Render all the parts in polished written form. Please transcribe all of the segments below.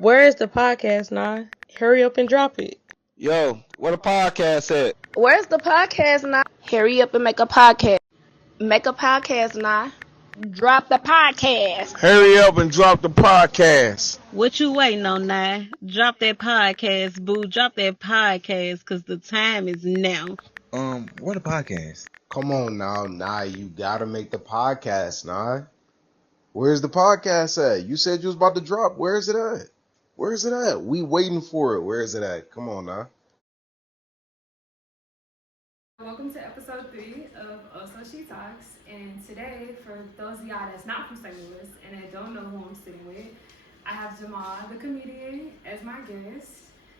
Where is the podcast, nah? Hurry up and drop it. Yo, where the podcast at? Where's the podcast now? Hurry up and make a podcast. Make a podcast now. Drop the podcast. Hurry up and drop the podcast. What you waiting on now? Drop that podcast, boo. Drop that podcast, cause the time is now. What a podcast? Come on now, you gotta make the podcast, nah. Where's the podcast at? You said you was about to drop. Where is it at? Where is it at? We waiting for it. Where is it at? Come on now. Welcome to episode 3 of Also She Talks. And today, for those of y'all that's not from St. Louis and that don't know who I'm sitting with, I have Jamal, the comedian, as my guest.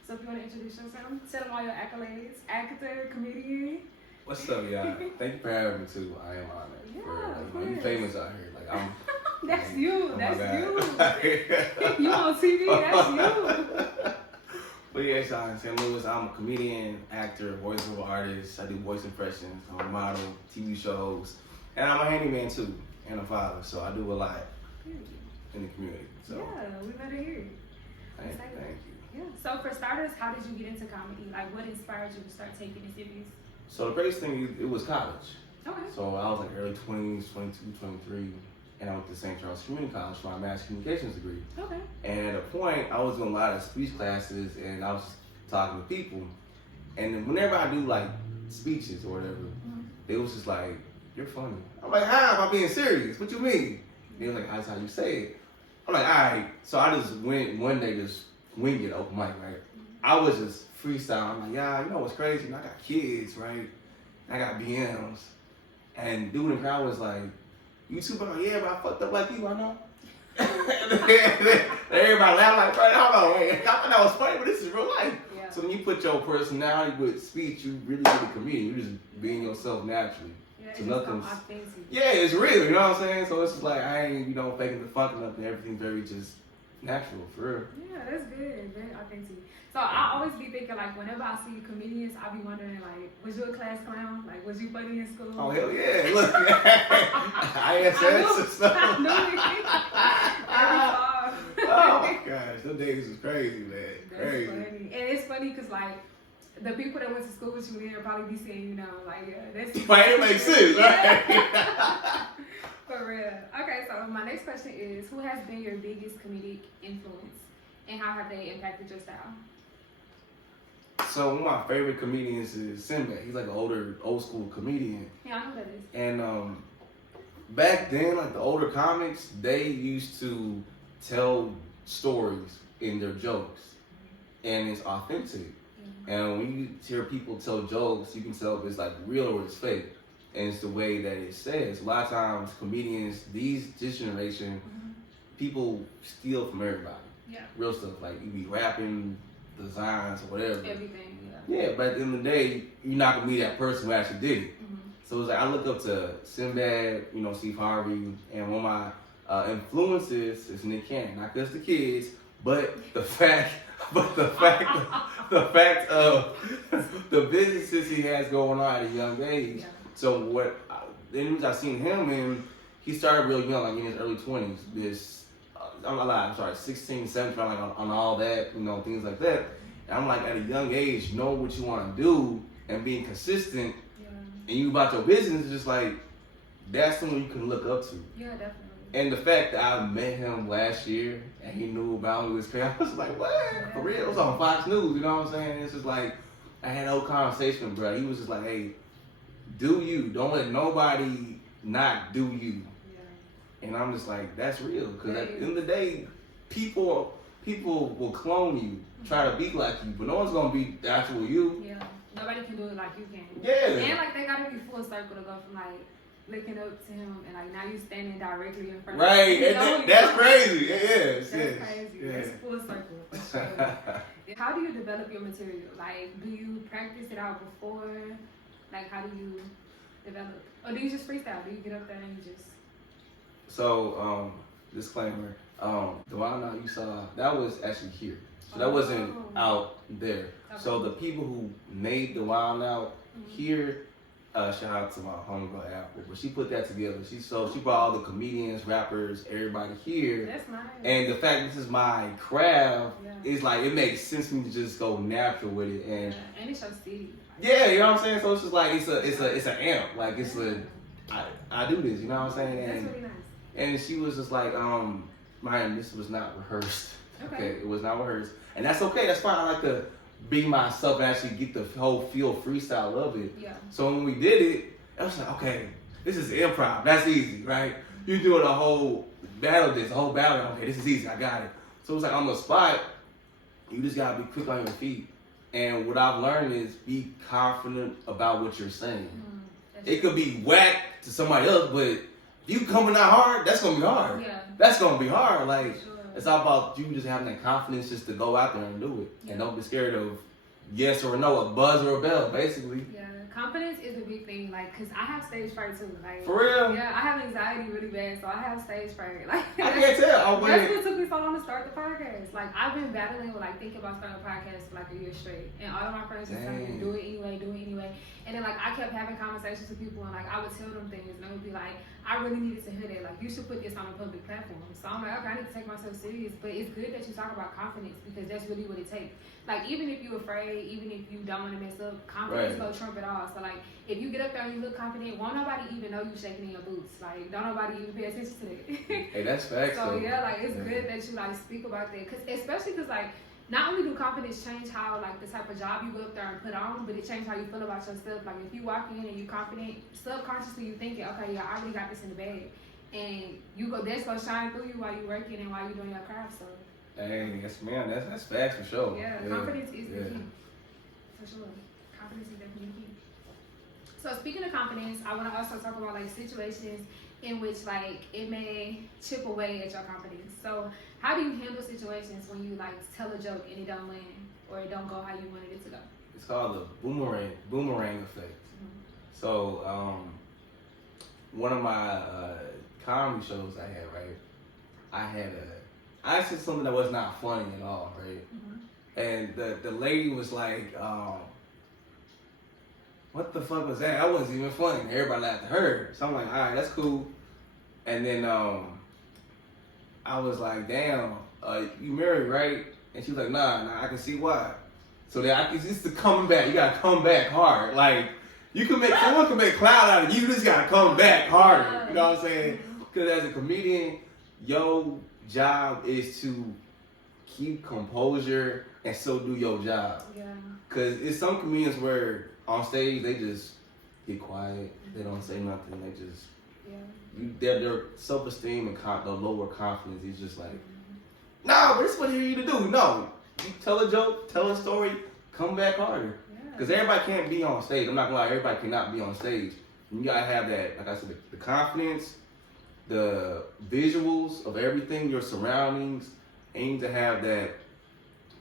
So if you want to introduce yourself, tell them all your accolades. Actor, comedian. What's up, y'all? Thank you for having me too. I am honored. Yeah, You famous out here. Like I'm. That's you. Oh That's you. You on TV. That's you. But yeah, y'all in St. Louis, I'm a comedian, actor, voiceover artist. I do voice impressions. I'm a model, TV shows, and I'm a handyman too, and a father. So I do a lot in the community. So Yeah, we better hear it. thank you. Yeah. So for starters, how did you get into comedy? Like, what inspired you to start taking it serious? So the crazy thing, it was college. Okay. So I was like early 20s, 22, 23, and I went to St. Charles Community College for my mass communications degree. Okay. And at a point, I was doing a lot of speech classes, and I was just talking to people. And then whenever I do like speeches or whatever, they was just like, "You're funny." I'm like, "How am I being serious? What you mean?" They was like, "That's how you say it." I'm like, "All right." So I just went one day, just wing it open mic, right? I was just freestyling. I'm like, "Yeah, you know what's crazy? I got kids, right? I got BMs." And dude in the crowd was like, "You too?" I'm like, "Yeah, but I fucked up like you, I know." Everybody laughed like, "Bro, hold on, wait. I thought that was funny, but this is real life." Yeah. So when you put your personality with speech, you really get a comedian. You just being yourself naturally. Yeah, So it's nothing's- authentic. Yeah, it's real, you know what I'm saying? So it's just like, I ain't, faking the funk nothing. Everything's very just natural, for real. Yeah, that's good. Very authentic. So I always be thinking, like, whenever I see comedians, I be wondering, like, was you a class clown? Like, was you funny in school? Oh, hell yeah. Look, ISS and stuff. I knew it. Oh my gosh, those days was crazy, man. That's Crazy. funny. And it's funny because, like, the people that went to school with you, they'll probably be saying, you know, like, yeah, that's... But it makes sense, right? For real. Okay, so my next question is, who has been your biggest comedic influence? And how have they impacted your style? So one of my favorite comedians is Sinbad. He's like an old school comedian. Yeah, I know who that is. And back then, like the older comics, they used to tell stories in their jokes, and it's authentic. And when you hear people tell jokes, you can tell if it's like real or it's fake. And it's the way that it says. A lot of times, comedians, this generation, people steal from everybody. Yeah. Real stuff, like you be rapping, designs or whatever. Everything, Yeah, but at the end of the day, you're not gonna be that person who actually did it. So it's like I look up to Sinbad, Steve Harvey, and one of my influences is Nick Cannon. Not just the kids, but the fact of the businesses he has going on at a young age. Yeah. So the interviews I've seen him in, he started real young, like in his early 20s. I'm sorry, 16, 17, like on all that, things like that. And I'm like, at a young age, know what you want to do and being consistent, and you about your business, is just like, that's someone you can look up to. Yeah, definitely. And the fact that I met him last year and he knew about me was crazy. I was like, what? For real? It was on Fox News, you know what I'm saying? It's just like, I had a whole conversation with bro. He was just like, hey, do you. Don't let nobody not do you. Yeah. And I'm just like, that's real. Because at the end of the day, people will clone you, try to be like you, but no one's going to be the actual you. Yeah. Nobody can do it like you can. Yeah. And like they gotta be full circle to go from like looking up to him and like now you standing directly in front right. of him. Right. That's crazy. Yes. That's crazy. Yeah. That's full circle. For sure. How do you develop your material? Like, do you practice it out before? Like, how do you develop? Or do you just freestyle? Do you get up there and you just... So, disclaimer, the Wild Out you saw, that was actually here. So that wasn't out there. Okay. So the people who made the Wild Out here, shout out to my homegirl Apple, but she put that together. She brought all the comedians, rappers, everybody here. That's nice. And the fact this is my craft, Yeah. it's like it makes sense for me to just go natural with it. And And it's your city. yeah, you know what I'm saying? So it's just like it's an amp. Like I do this, you know what I'm saying? That's And really nice. and she was just like, man, this was not rehearsed. Okay. It was not rehearsed. And that's okay, that's fine. I like to be myself and actually get the whole feel freestyle of it. Yeah. So when we did it, I was like, okay, this is improv. That's easy, right? You're doing a whole battle. Okay, this is easy. I got it. So it was like on the spot, you just gotta be quick on your feet. And what I've learned is be confident about what you're saying. It could be whack to somebody else, but if you coming out hard, that's gonna be hard. Yeah. That's gonna be hard. Like Sure. it's all about you just having that confidence just to go out there and do it, Yeah. and don't be scared of yes or no, a buzz or a bell, basically. Yeah, confidence is a big thing. Like, cause I have stage fright too. Like, For real? Yeah, I have anxiety really bad, so I have stage fright. Like, I can't tell. that's what took me so long to start the podcast. Like, I've been battling with like thinking about starting a podcast for like a year straight, and all of my friends just telling me do it anyway. And then like I kept having conversations with people, and like I would tell them things, and they would be like, I really needed to hear that. Like, you should put this on a public platform. So I'm like, okay, I need to take myself serious. But it's good that you talk about confidence because that's really what it takes. Like, even if you're afraid, even if you don't want to mess up, confidence go trump it all. So like, if you get up there and you look confident, won't nobody even know you shaking in your boots. Like, don't nobody even pay attention to that. Hey, that's facts. So yeah, like it's good that you like speak about that, especially because like not only do confidence change how like the type of job you go up there and put on, but it changes how you feel about yourself. Like if you walk in and you confident, subconsciously you thinking, okay, yeah, I already got this in the bag, and that's gonna shine through you while you're working and while you're doing your craft. So Hey, yes, man, that's facts for sure. yeah, confidence is the key for sure. Confidence is definitely the key. So speaking of confidence, I want to also talk about like situations in which like it may chip away at your confidence. So how do you handle situations when you like tell a joke and it don't land or it don't go how you wanted it to go? It's called the boomerang effect. So one of my comedy shows I had, right? I said something that was not funny at all, right? And the lady was like, what the fuck was that? That wasn't even funny. Everybody laughed at her. So I'm like, all right, that's cool. And then I was like, damn, you married, right? And she was like, nah, I can see why. So that it's the coming back. You gotta come back hard. Like someone can make cloud out of you. You just gotta come back harder. You know what I'm saying? Because as a comedian, your job is to keep composure and still do your job. Yeah. Because it's some comedians where on stage they just get quiet. They don't say nothing. They just their self-esteem and the lower confidence is just like, no, but this is what you need to do. No, you tell a joke, tell a story, come back harder. Because everybody can't be on stage. I'm not gonna lie, everybody cannot be on stage. You gotta have that, like I said, the confidence, the visuals of everything, your surroundings, and you need to have that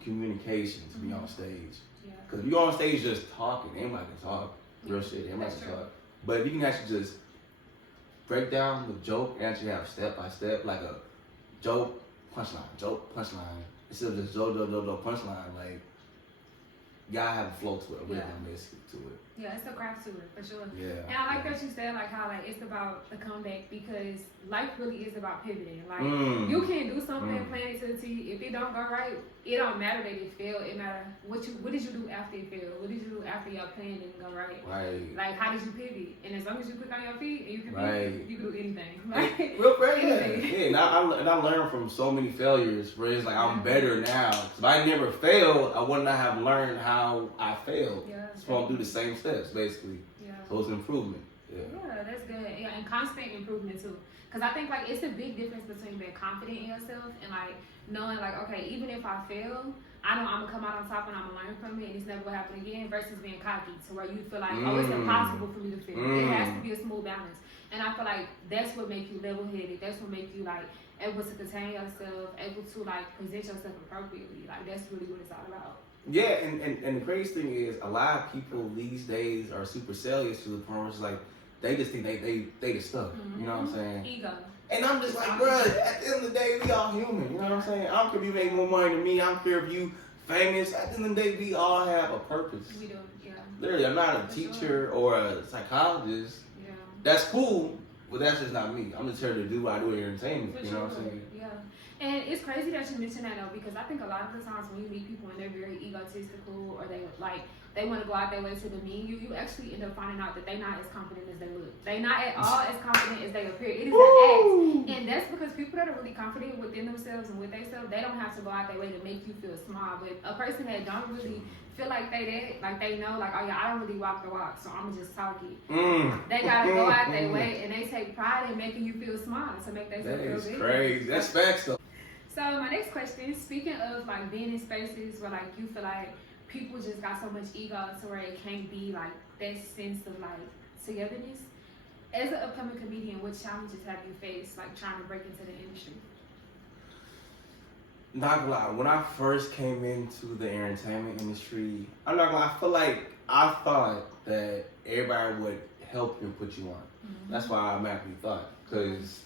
communication to be on stage. Because if you're on stage just talking, anybody can talk real shit, anybody can talk. But if you can actually just break down the joke and actually have step by step, like a joke, punchline, instead of just joke, punchline, like, you gotta have a flow to it, a rhythm basically to it. Yeah, it's a craft to it, for sure. Yeah. And I like that you said, like, how, like, it's about the comeback, because life really is about pivoting. Like, you can do something, plan it to the T. If it don't go right, it don't matter that it failed. It matter what did you do after it failed? What did you do after your plan didn't go right? Right. Like, how did you pivot? And as long as you quick on your feet and you can pivot, you can do anything. Like, real quick, and I learned from so many failures where it's like, I'm better now. If I never failed, I would not have learned how I failed. Yeah. So I'll do the same steps, basically. Yeah. So it's improvement. Yeah, that's good. Yeah, and constant improvement too. Because I think like it's a big difference between being confident in yourself and like knowing like, okay, even if I fail, I know I'm gonna come out on top and I'm gonna learn from it and it's never gonna happen again, versus being cocky to where you feel like, oh, it's impossible for me to fail. It has to be a smooth balance. And I feel like that's what makes you level-headed. That's what makes you like able to contain yourself, able to like present yourself appropriately. Like that's really what it's all about. Yeah, and the crazy thing is, a lot of people these days are super serious to the point where it's like, they just think they just stuck. You know what I'm saying? Ego. And I'm just like, bro, at the end of the day, we all human. You know what I'm saying? I don't care if you make more money than me. I don't care if you famous. At the end of the day, we all have a purpose. We do, yeah. Literally, I'm not a teacher or a psychologist. Yeah. That's cool, but that's just not me. I'm just here to do what I do in entertainment. For You know sure. what I'm saying? Yeah. And it's crazy that you mentioned that though, because I think a lot of the times when you meet people and they're very egotistical or they want to go out their way to demean you, you actually end up finding out that they're not as confident as they look. They're not at all as confident as they appear. It is an act. And that's because people that are really confident within themselves and with themselves, they don't have to go out their way to make you feel small. But a person that don't really feel like they know, like, oh yeah, I don't really walk the walk, so I'm gonna just talk it. They gotta go out their way, and they take pride in making you feel small to make themselves feel big. That is crazy. That's facts though. So my next question, speaking of like being in spaces where like you feel like people just got so much ego to where it can't be like that sense of like togetherness. As an upcoming comedian, what challenges have you faced like trying to break into the industry? Not gonna lie, when I first came into the entertainment industry, I'm not gonna lie, I feel like I thought that everybody would help you and put you on. That's why I automatically thought, because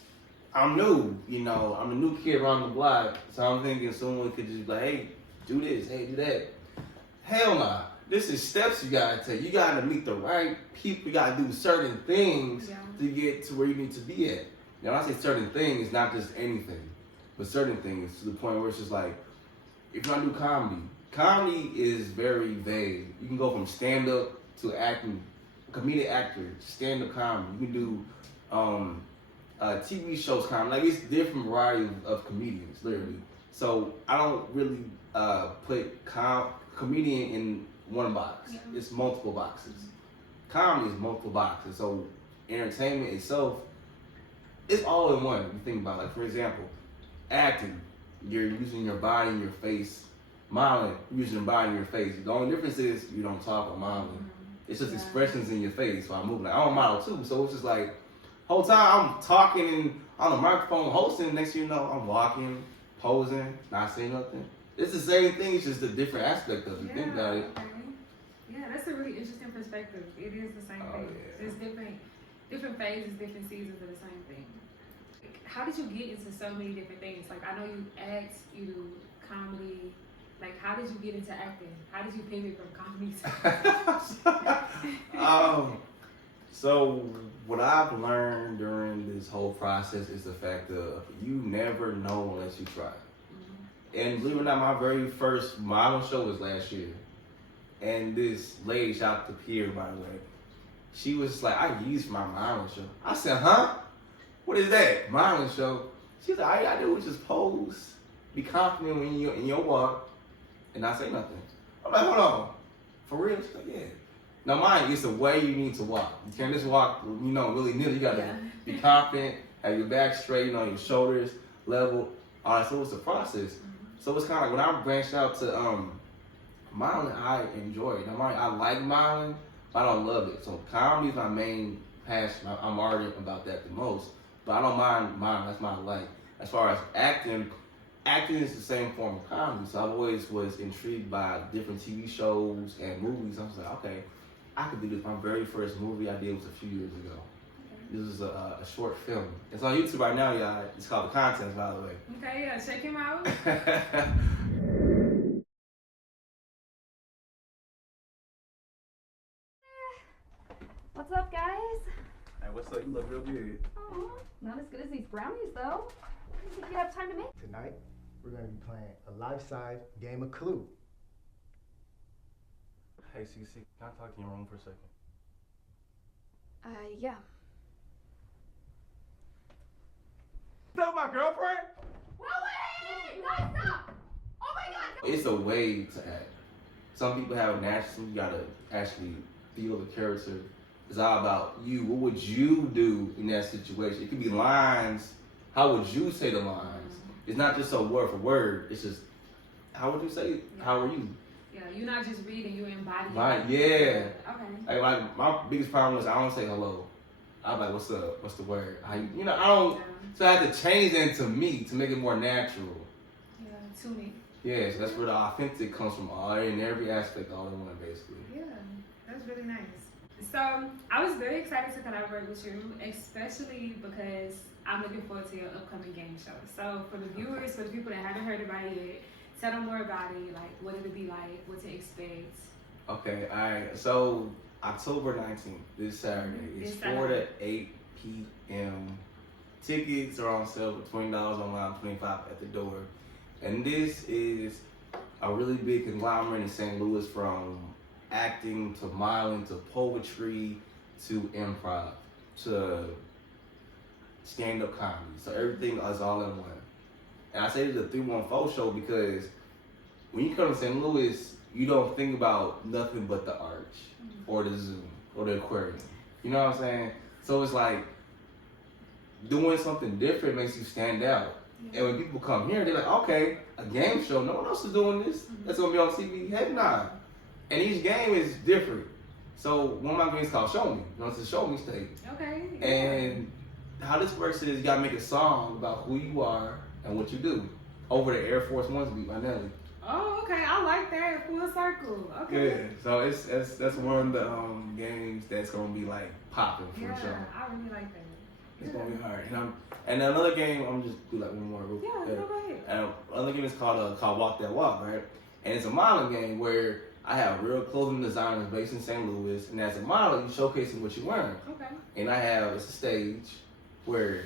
I'm new, you know, I'm a new kid around the block, so I'm thinking someone could just be like, hey, do this, hey, do that. Hell nah. This is steps you gotta take. You gotta meet the right people. You gotta do certain things to get to where you need to be at. Now, when I say certain things, it's not just anything, but certain things to the point where it's just like, if you want to do comedy, comedy is very vague. You can go from stand-up to acting, comedic actor, stand-up comedy. You can do TV shows comedy. Like, it's different variety of comedians, literally. So I don't really put comedian in one box. It's multiple boxes. Comedy is multiple boxes. So entertainment itself, it's all in one. You think about it. Like, for example, acting, you're using your body and your face. Modeling, you're using your body and your face. The only difference is you don't talk or modeling. It's just expressions in your face while moving. Like, I don't model too, so it's just like, whole time I'm talking and on the microphone hosting, next thing you know, I'm walking, posing, not saying nothing. It's the same thing, it's just a different aspect of it. Think about it. Okay. Yeah, that's a really interesting perspective. It is the same thing. Yeah. There's different phases, different seasons of the same thing. How did you get into so many different things? Like, I know you act, you do comedy. Like, how did you get into acting? How did you pivot from comedy to So what I've learned during this whole process is the fact of you never know unless you try. And believe it or not, my very first modeling show was last year. And this lady, shout out to Pierre, by the way, she was like, I used my modeling show. I said, huh? What is that? Modeling show? She's like, all you gotta do is just pose, be confident when you're in your walk, and not say nothing. I'm like, hold on. For real? She's like, yeah. Now, mind, it's the way you need to walk. You can't just walk, you know, willy-nilly. You gotta be confident, have your back straight, you know, your shoulders level. All right, so it's a process. So it's kind of like when I branched out to modeling, I enjoy it. Now, I like modeling, but I don't love it. So comedy is my main passion. I'm ardent about that the most. But I don't mind modeling. That's my like. As far as acting is the same form of comedy. So I always was intrigued by different TV shows and movies. I was like, okay, I could do this. My very first movie I did was a few years ago. This is a short film. It's on YouTube right now, y'all. It's called The Contents, by the way. Okay, yeah, check him out. What's up, guys? Hey, what's up? You look real good. Oh, not as good as these brownies, though. I didn't think you'd have time to make. Tonight, we're going to be playing a life-size game of Clue. Hey, CC, can I talk to you in your room for a second? Yeah. Is that my girlfriend? Wait! Guys, stop! Oh my God! It's a way to act. Some people have a natural, you gotta actually feel the character. It's all about you. What would you do in that situation? It could be lines. How would you say the lines? It's not just a word for word. It's just, how would you say it? How are you? Yeah, you're not just reading, you embody. Right, yeah. Okay. Like my biggest problem was I don't say hello. I'm like, what's up? What's the word? How you know, I don't. So I had to change that into me to make it more natural. Yeah, tuning. Yeah, so that's where the authentic comes from, all in every aspect, all in one, basically. Yeah, that's really nice. So I was very excited to collaborate with you, especially because I'm looking forward to your upcoming game show. So for the viewers, for the people that haven't heard about it yet, tell them more about it. Like, what it'll be like, what to expect. Okay, alright. So October 19th, this Saturday. It's 4 to 8 p.m. Tickets are on sale for $20 online, $25 at the door. And this is a really big conglomerate in St. Louis, from acting to modeling to poetry to improv to stand-up comedy. So everything is all in one. And I say it's a 314 show because when you come to St. Louis, you don't think about nothing but the Arch or the Zoo or the Aquarium. You know what I'm saying? So it's like doing something different makes you stand out. And when people come here, they're like, okay, a game show, no one else is doing this. That's gonna be on TV. Heck nah. And each game is different. So one of my games called Show Me. You know, it's a show me stage. Okay. And how this works is you gotta make a song about who you are and what you do. Over the Air Force One's beat by Nelly. Oh, okay. I like that. Full circle. Okay. Yeah. So that's one of the games that's gonna be like popping for Yeah, sure. I really like that. It's gonna be hard. And another game, I'm just do like one more real quick. Yeah, go ahead. Another game is called Walk That Walk, right? And it's a modeling game where I have real clothing designers based in St. Louis, and as a model, you showcasing what you're wearing. Okay. And it's a stage where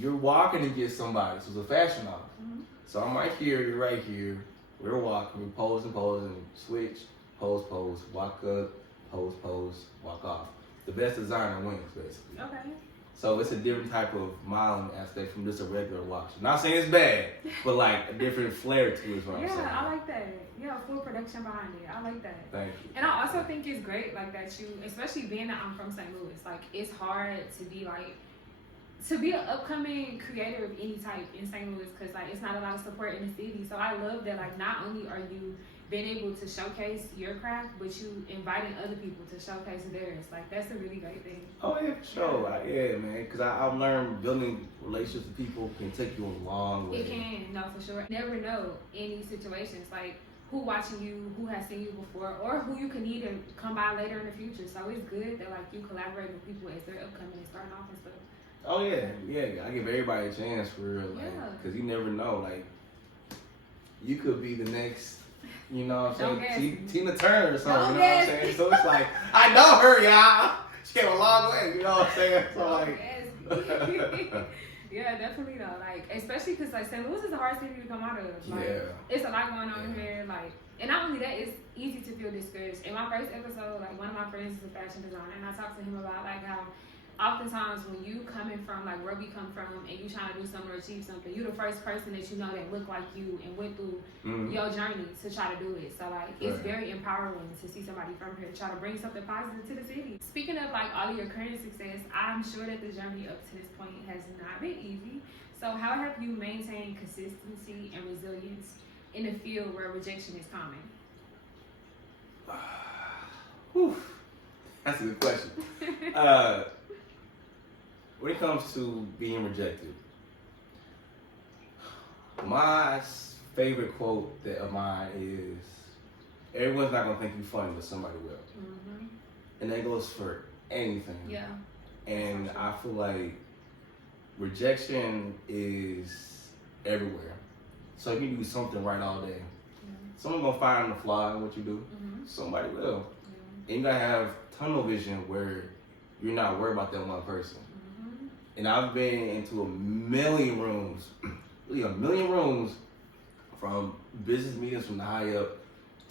you're walking to get somebody. So it's a fashion model. Mm-hmm. So I'm right here, you're right here. We're walking, we pose and pose and switch, pose, walk up, pose, walk off. The best designer wins, basically. Okay. So it's a different type of modeling aspect from just a regular watch. Not saying it's bad, but like a different flair to it is what I'm saying. Yeah, I like that. Yeah, full production behind it. I like that. Thank you. And I also think it's great, like, that you, especially being that I'm from St. Louis, like, it's hard to be an upcoming creator of any type in St. Louis, because, like, it's not a lot of support in the city. So I love that, like, not only are you being able to showcase your craft, but you inviting other people to showcase theirs. Like, that's a really great thing. Oh yeah, for sure. Yeah, man. Because I've learned building relationships with people can take you a long way. It can, no, for sure. Never know any situations, like who watching you, who has seen you before, or who you can need to come by later in the future. So it's good that, like, you collaborate with people as they're upcoming and starting off and stuff. Oh yeah. I give everybody a chance for real, like, because you never know, like, you could be the next. You know what I'm saying? Tina Turner or something, you know what I'm saying? So it's like, I know her, y'all. She came a long way, you know what I'm saying? So like, yeah, definitely though. Like, especially because, like, St. Louis is a hard city to come out of. Like, it's a lot going on here. Like, and not only that, it's easy to feel discouraged. In my first episode, like, one of my friends is a fashion designer, and I talked to him about, like, how oftentimes when you coming from, like, where we come from, and you trying to do something or achieve something, you the first person that you know that look like you and went through your journey to try to do it. So, like, it's very empowering to see somebody from here try to bring something positive to the city. Speaking of, like, all of your current success, I'm sure that the journey up to this point has not been easy. So how have you maintained consistency and resilience in a field where rejection is common? Whew. That's a good question. When it comes to being rejected, my favorite quote of mine is, everyone's not going to think you're funny, but somebody will. Mm-hmm. And that goes for anything. Yeah. And I feel like rejection is everywhere. So if you do something right all day, someone's going to find the flaw in what you do. Mm-hmm. Somebody will. Mm-hmm. And you got to have tunnel vision where you're not worried about that one person. And I've been into a million rooms, really a million rooms, from business meetings from the high up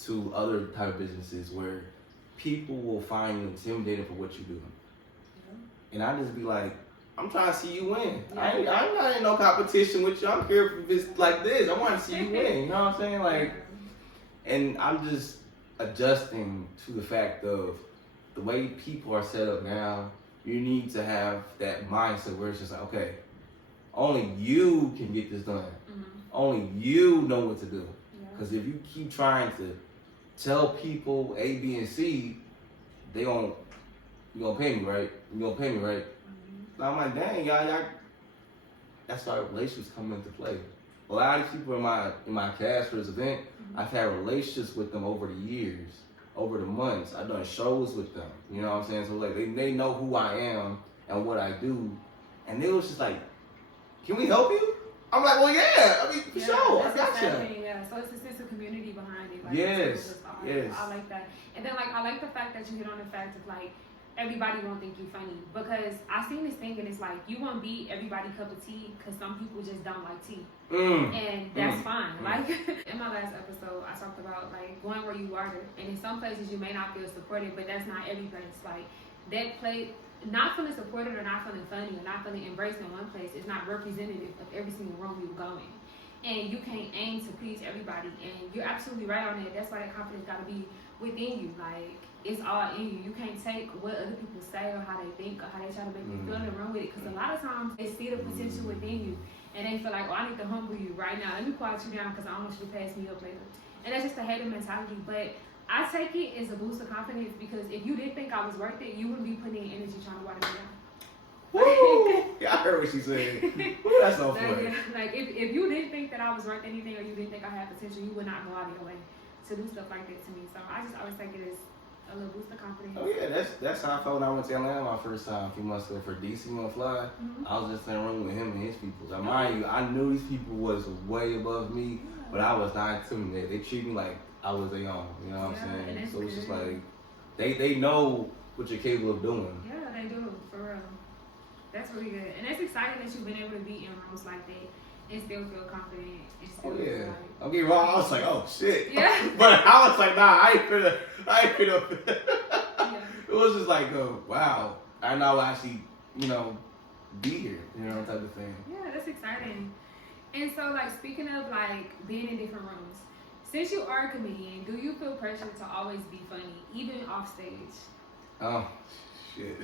to other type of businesses where people will find you intimidating for what you do. And I just be like, I'm trying to see you win. I'm not in no competition with you. I'm here for this like this. I want to see you win. You know what I'm saying? Like, and I'm just adjusting to the fact of the way people are set up now. You need to have that mindset where it's just like, okay, only you can get this done. Mm-hmm. Only you know what to do. Because if you keep trying to tell people A, B, and C, you're gonna pay me, right? You're gonna pay me, right? Mm-hmm. I'm like, dang, y'all, that's why relationships come into play. A lot of people in my cast for this event, I've had relationships with them over the years. Over the months, I've done shows with them. You know what I'm saying? So like they know who I am and what I do, and they was just like, "Can we help you?" I'm like, "Well, yeah. I mean, for sure, I got you." Yeah. So it's a sense of community behind it. Like, yes, Yes. I like that. And then like I like the fact that you hit on the fact of like everybody won't think you funny, because I seen this thing and it's like you won't be everybody cup of tea because some people just don't like tea. And that's fine. Like in my last episode I talked about like going where you are, and in some places you may not feel supported, but that's not every place. Like that place, not feeling supported or not feeling funny or not feeling embraced in one place is not representative of every single room you go in. And you can't aim to please everybody, and you're absolutely right on that. That's why that confidence gotta be within you. Like it's all in you. You can't take what other people say or how they think or how they try to make you feel in the room with it, because a lot of times they see the potential within you and they feel like, oh, I need to humble you right now. Let me quiet you down because I don't want you to pass me up later. And that's just a hater mentality. But I take it as a boost of confidence, because if you didn't think I was worth it, you wouldn't be putting in energy trying to water me down. Woo! Yeah, I heard what she said. Woo, that's so funny. Like if you didn't think that I was worth anything or you didn't think I had potential, you would not go out of your way to do stuff like that to me. So I just always take it as a little boost of confidence. Oh yeah, that's how I felt when I went to Atlanta my first time a few months ago for DC on Fly. I was just in a room with him and his people. So mind you, I knew these people was way above me, but I was not intimidated. They treat me like I was their own. You know what I'm saying? So it's just like they know what you're capable of doing. Yeah, they do, for real. That's really good. And it's exciting that you've been able to be in rooms like that and still feel confident and still yeah. like, Don't get me wrong, I was like, oh shit. Yeah. But I was like, nah, I ain't finna. It was just like, wow. I know I actually, be here, type of thing. Yeah, that's exciting. And so like speaking of like being in different rooms, since you are a comedian, do you feel pressure to always be funny, even off stage? Oh, shit.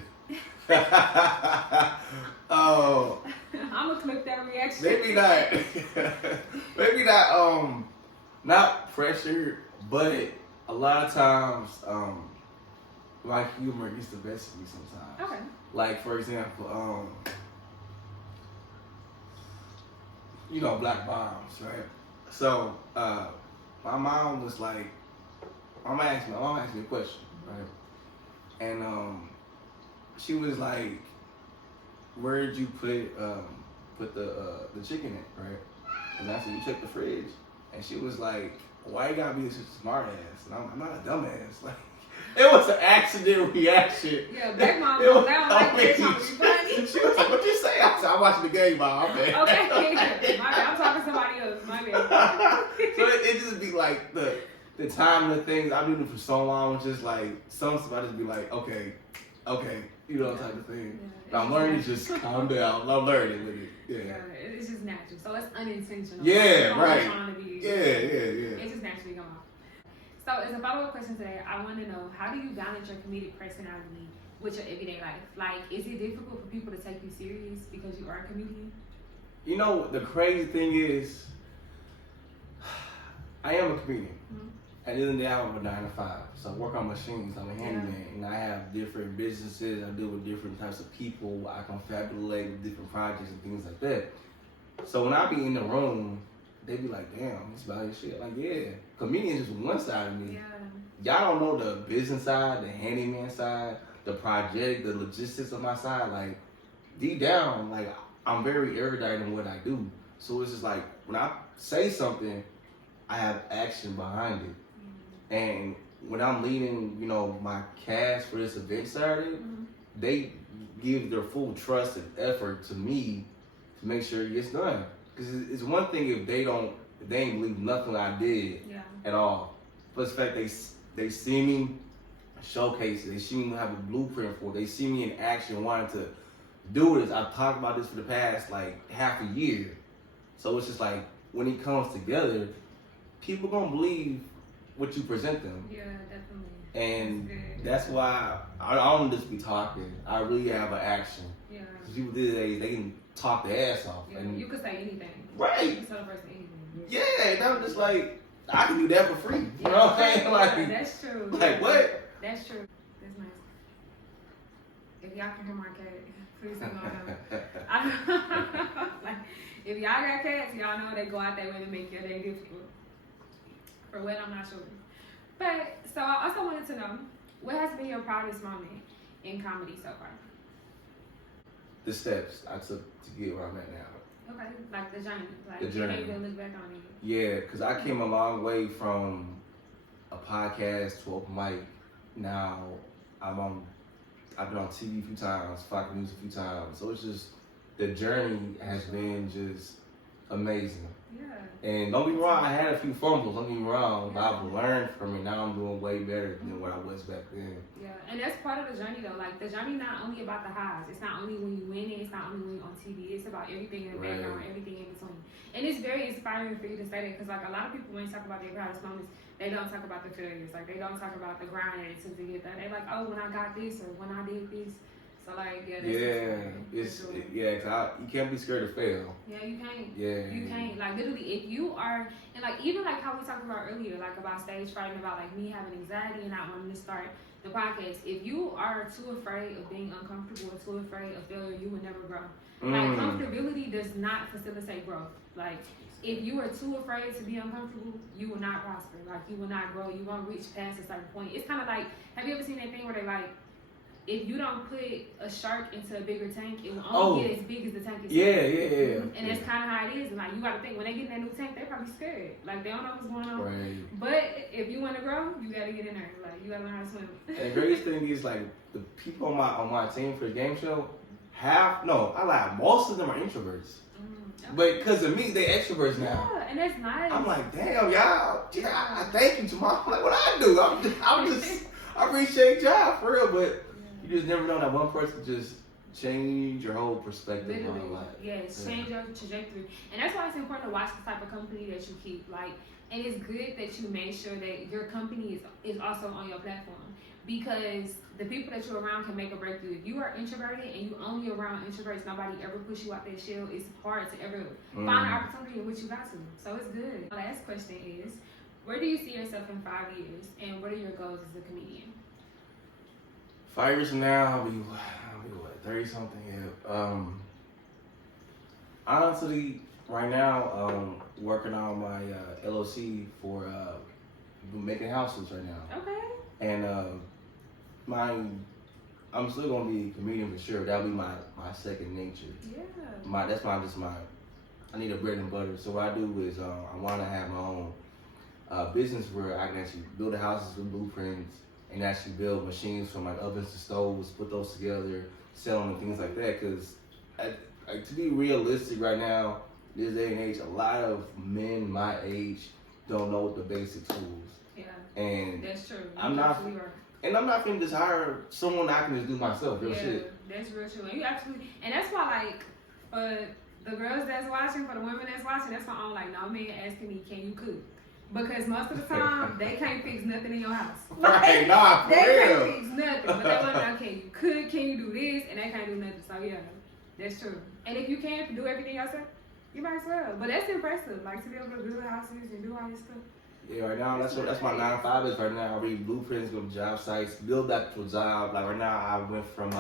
Oh. I'm gonna clip that reaction. Maybe not. Maybe not. Not pressure, but a lot of times, my humor gets the best of me sometimes. Okay. Like for example, Black Bombs, right? So, my mom was like, my mom asked me a question, right? And she was like, "Where'd you put the chicken in?" Right? And I said, "You check the fridge." And she was like, "Why you gotta be such a smart ass?" And I'm not a dumbass. Like, it was an accident reaction. Yeah, Black Mom, I don't like that kind of funny. She was like, "What you say?" I said, "I'm watching the game, Mom." Okay, my bad. I'm talking to somebody else. My bad. So it just be like the time and the things I've been doing for so long, was just like some stuff I just be like, okay, type of thing. Yeah, I'm learning to just calm down. I'm learning with it. Yeah, it's just natural. So it's unintentional. Yeah, right. Trying to be, Yeah. It's just naturally come off. So as a follow-up question today, I want to know, how do you balance your comedic personality with your everyday life? Like, is it difficult for people to take you serious because you are a comedian? The crazy thing is, I am a comedian. At the end of the day, I have a 9 to 5. So I work on machines. I'm a handyman, and I have different businesses. I deal with different types of people. I confabulate with different projects and things like that. So when I be in the room, they be like, "Damn, it's about your shit." Like, yeah, comedian is just one side of me. Yeah. Y'all don't know the business side, the handyman side, the project, the logistics of my side. Like, deep down, like, I'm very erudite in what I do. So it's just like, when I say something, I have action behind it. And when I'm leading, my cast for this event Saturday, they give their full trust and effort to me to make sure it gets done. Because it's one thing if they ain't believe nothing I did at all. But the fact they see me showcase it, they see me have a blueprint for it, they see me in action wanting to do this. I've talked about this for the past like half a year. So it's just like, when it comes together, people gonna believe what you present them. Yeah, definitely. And that's why I don't just be talking. I really have an action. Yeah. Because people these days, they can talk their ass off. Yeah, and you could say anything. Right. You can tell a person anything. Yeah, and I'm just like, I can do that for free. You know what I'm saying? Like, that's true. Like, what? That's true. That's nice. If y'all can hear my cat, please don't know. Like, if y'all got cats, y'all know they go out there way to make your day difficult. For what, I'm not sure. But, so I also wanted to know, what has been your proudest moment in comedy so far? The steps I took to get where I'm at now. Okay, like the journey. Like, the journey. You able to look back on it. Yeah, because I came a long way from a podcast to open mic. Now I've been on TV a few times, Fox News a few times. So it's just, the journey has been just amazing. Yeah. And don't get me wrong, I had a few fumbles, don't get me wrong, but I've learned from it. Now I'm doing way better than what I was back then. Yeah, and that's part of the journey though. Like, the journey not only about the highs. It's not only when you win it. It's not only when you're on TV. It's about everything in the background, everything in between. And it's very inspiring for you to say that, because like a lot of people, when they talk about their proudest moments, they don't talk about the failures. Like, they don't talk about the grind that it took to get that. They're like, oh, when I got this, or when I did this. So like, yeah, that's you can't be scared to fail. Yeah, you can't. Yeah, you can't. Like, literally, if you are, and like even like how we talked about earlier, like about stage fright and about like me having anxiety and not wanting to start the podcast. If you are too afraid of being uncomfortable or too afraid of failure, you will never grow. Like, comfortability does not facilitate growth. Like, if you are too afraid to be uncomfortable, you will not prosper. Like, you will not grow. You won't reach past a certain point. It's kind of like, have you ever seen that thing where they like, if you don't put a shark into a bigger tank, it will only get as big as the tank is. Yeah. And that's kind of how it is. And like, you got to think, when they get in that new tank, they're probably scared. Like, they don't know what's going on. Right. But if you want to grow, you got to get in there. Like, you got to learn how to swim. And the greatest thing is, like, the people on my team for the game show, most of them are introverts. Okay. But because of me, they extroverts now. Yeah, and that's nice. I'm like, damn, y'all. I thank you, Jamal. I'm like, what I do? I appreciate y'all for real, but you just never know that one person could just change your whole perspective on life. Yes, change your trajectory. And that's why it's important to watch the type of company that you keep. Like, and it's good that you make sure that your company is also on your platform, because the people that you're around can make a breakthrough. If you are introverted and you only around introverts, nobody ever push you out that shell, it's hard to ever find an opportunity in which you got to. So it's good. The last question is, where do you see yourself in 5 years, and what are your goals as a comedian? 5 years from now, I'll be what, 30 something? Yeah. Honestly, right now, working on my LLC for making houses right now. Okay. And I'm still gonna be a comedian for sure. That'll be my second nature. Yeah. That's I need a bread and butter. So what I do is I want to have my own business where I can actually build the houses with blueprints and actually build machines from like ovens to stoves, put those together, sell them and things like that. Because to be realistic right now, this day and age, a lot of men my age don't know the basic tools. Yeah. And that's true. I'm not gonna just hire someone I can just do myself. Real shit. That's real true. And you absolutely, and that's why, like, for the girls that's watching, for the women that's watching, that's why I'm like, no man asking me, can you cook? Because most of the time, they can't fix nothing in your house. Right, nah, for they real. can't fix nothing. But they want to know, can you cook? Can you do this? And they can't do nothing. So yeah, that's true. And if you can't do everything yourself, you might as well. But that's impressive, like, to be able to build houses and do all this stuff. Yeah, right now that's my 9 to 5 is right now. I read blueprints, go to job sites, build that to a job. Like right now, I went from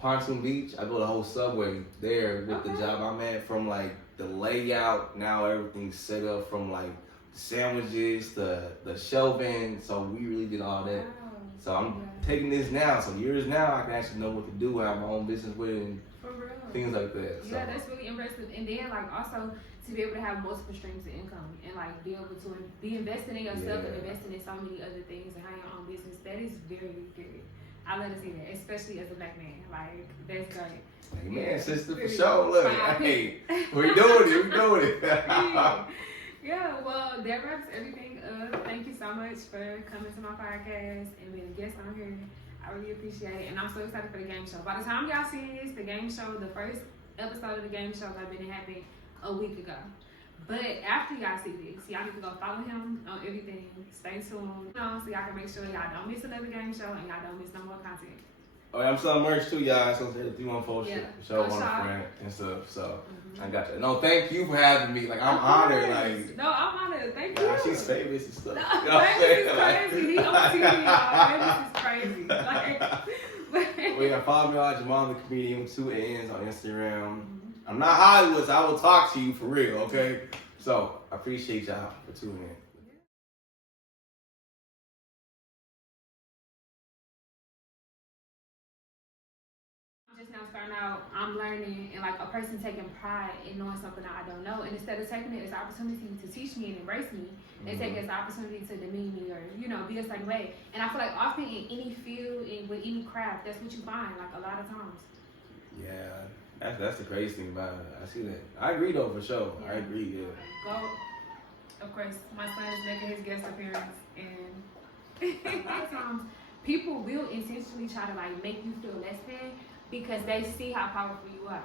Pontoon Beach. I built a whole subway there with the job I'm at. From like the layout, now everything's set up from like the sandwiches, the shelving. So we really did all that. Wow. So I'm taking this now. So years now, I can actually know what to do. I have my own business with it and things like that. Yeah, that's really impressive. And then like also to be able to have multiple streams of income and like be able to be investing in yourself and investing in so many other things and have your own business, that is very good. I love to see that, especially as a black man. Like, that's great. Hey man, sister, for sure. Look, hey, we're doing it. Yeah, well, that wraps everything up. Thank you so much for coming to my podcast and being a guest on here. I really appreciate it. And I'm so excited for the game show. By the time y'all see this, the game show, the first episode of the game show has been happening a week ago. But after y'all see this, y'all need to go follow him on everything. Stay tuned. So y'all can make sure y'all don't miss another game show and y'all don't miss no more content. Oh, I'm selling merch too, y'all. So the 314 show on the front and stuff. So I got you. No, thank you for having me. Like, I'm honored. Like, no, I'm honored. Thank you. She's famous and stuff. No, you know crazy. He on TV, y'all. Famous is crazy. Like, well, yeah, follow me on JamalTheComediann with 2 N's on Instagram. I'm not Hollywood, so I will talk to you for real, okay? So I appreciate y'all for tuning in. Just now starting out about I'm learning and like a person taking pride in knowing something that I don't know, and instead of taking it as an opportunity to teach me and embrace me, they take it as an opportunity to demean me or be a certain way. And I feel like often in any field and with any craft, that's what you find like a lot of times. Yeah, that's the crazy thing about it. I see that. I agree though for sure. Yeah. I agree. Yeah. Go. Of course, my son is making his guest appearance, and a lot of times people will intentionally try to like make you feel less than because they see how powerful you are.